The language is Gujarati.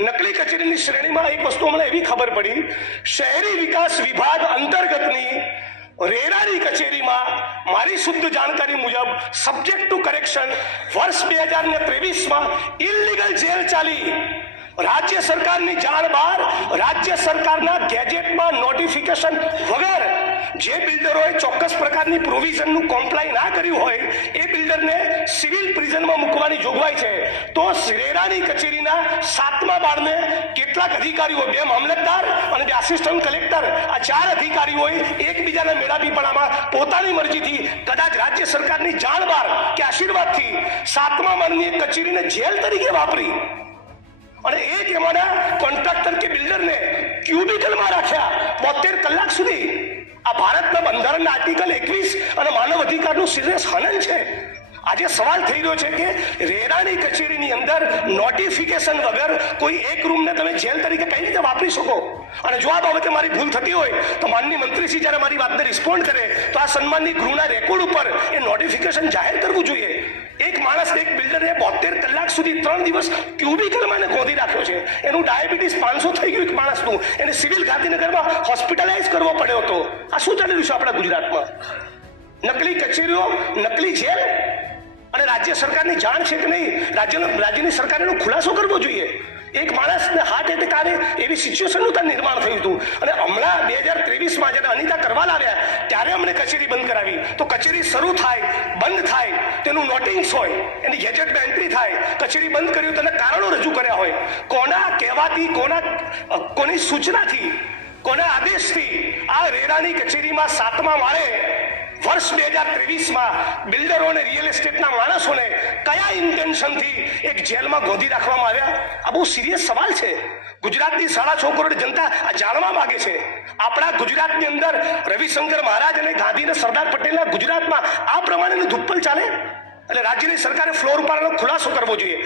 નકલી કચેરીની શ્રેણીમાં એક વસ્તુ અમને એવી ખબર પડી, શહેરી વિકાસ વિભાગ અંતર્ગતની રેરાની કચેરીમાં મારી શુદ્ધ જાણકારી મુજબ સબ્જેક્ટ ટુ કરેક્શન વર્ષ 2023માં ઇલીગલ જેલ ચાલી। રાજ્ય સરકારની જાણ બહાર રાજ્ય સરકારના ગેજેટમાં નોટિફિકેશન વગર જે બિલ્ડરોએ ચોક્કસ પ્રકારની પ્રોવિઝનનું કોમ્પ્લાય ના કર્યું હોય એ બિલ્ડરને સિવિલ પ્રિઝનમાં મૂકવાની જોગવાઈ છે। તો રેરાની કચેરીના 7મા બાળને કેટલાક અધિકારીઓ, 2 મામલતદાર અને 2 આસિસ્ટન્ટ કલેક્ટર, આ 4 અધિકારીઓએ એકબીજાના મેળાપીપણામાં પોતાની મરજીથી કદાચ રાજ્ય સરકારની જાણ બહાર કે આશીર્વાદથી 7મા માળની એક કચેરીને જેલ તરીકે વાપરી અને એક એમાંના કોન્ટ્રાક્ટર કે બિલ્ડરને ક્યુબિકલમાં રાખ્યા 72 કલાક સુધી। આ ભારતના બંધારણના આર્ટિકલ 21 અને માનવ અધિકારનું સિરિયસ હનન છે। આજે સવાલ થઈ રહ્યો છે કે રેરાની કચેરીની અંદર નોટિફિકેશન વગર કોઈ એક રૂમને તમે જેલ તરીકે કઈ રીતે વાપરી શકો? અને જો આ બાબતે મારી ભૂલ થતી હોય તો માનનીય મંત્રીશ્રી જ્યારે મારી વાતને રિસ્પોન્ડ કરે તો આ સન્માનની ગૃહના રેકોર્ડ ઉપર એ નોટિફિકેશન જાહેર કરવું જોઈએ। એક માણસ, એક બિલ્ડરને 72 કલાક સુધી 3 દિવસ ક્યુબિકલમાં ગોંધી રાખ્યો છે। એનું ડાયાબિટીસ 500 થઈ ગયું એક માણસનું, એને સિવિલ ગાંધીનગરમાં હોસ્પિટલાઇઝ કરવો પડ્યો હતો। આ શું ચાલી રહ્યું છે આપણા ગુજરાતમાં? નકલી કચેરીઓ, નકલી જેલ, અને રાજ્ય સરકારની જાણ છે કે નહીં? રાજ્યની સરકારે એનો ખુલાસો કરવો જોઈએ। એક માણસને હાર્ટ એટેક આવે એવી સિચ્યુએશનનું ત્યાં નિર્માણ થયું હતું અને હમણાં 2023માં જ્યારે અનિતા કરવાલ આવ્યા ત્યારે અમને કચેરી બંધ કરાવી। તો કચેરી શરૂ થાય, બંધ થાય, તેનું નોટિસ હોય, એની ગેજેટમાં એન્ટ્રી થાય, કચેરી બંધ કર્યું તેના કારણો રજૂ કર્યા હોય, કોના કહેવાથી, કોની સૂચનાથી, કોના આદેશથી આ રેરાની કચેરીમાં 7મા માળે વર્ષ 2023માં બિલ્ડરો અને રિયલ એસ્ટેટના માણસોને કયા ઇન્ટેન્શનથી એક જેલમાં ગોંધી રાખવામાં આવ્યા? આ બહુ સિરિયસ સવાલ છે। ગુજરાતની 6.5 કરોડ જનતા આ જાણવા માંગે છે। આપણા ગુજરાતની અંદર રવિશંકર મહારાજ અને ગાંધી અને સરદાર પટેલના ગુજરાતમાં આ પ્રમાણેનું ધુપ્પલ ચાલે? એટલે રાજ્યની સરકારે ફ્લોર ઉપર ખુલાસો કરવો જોઈએ।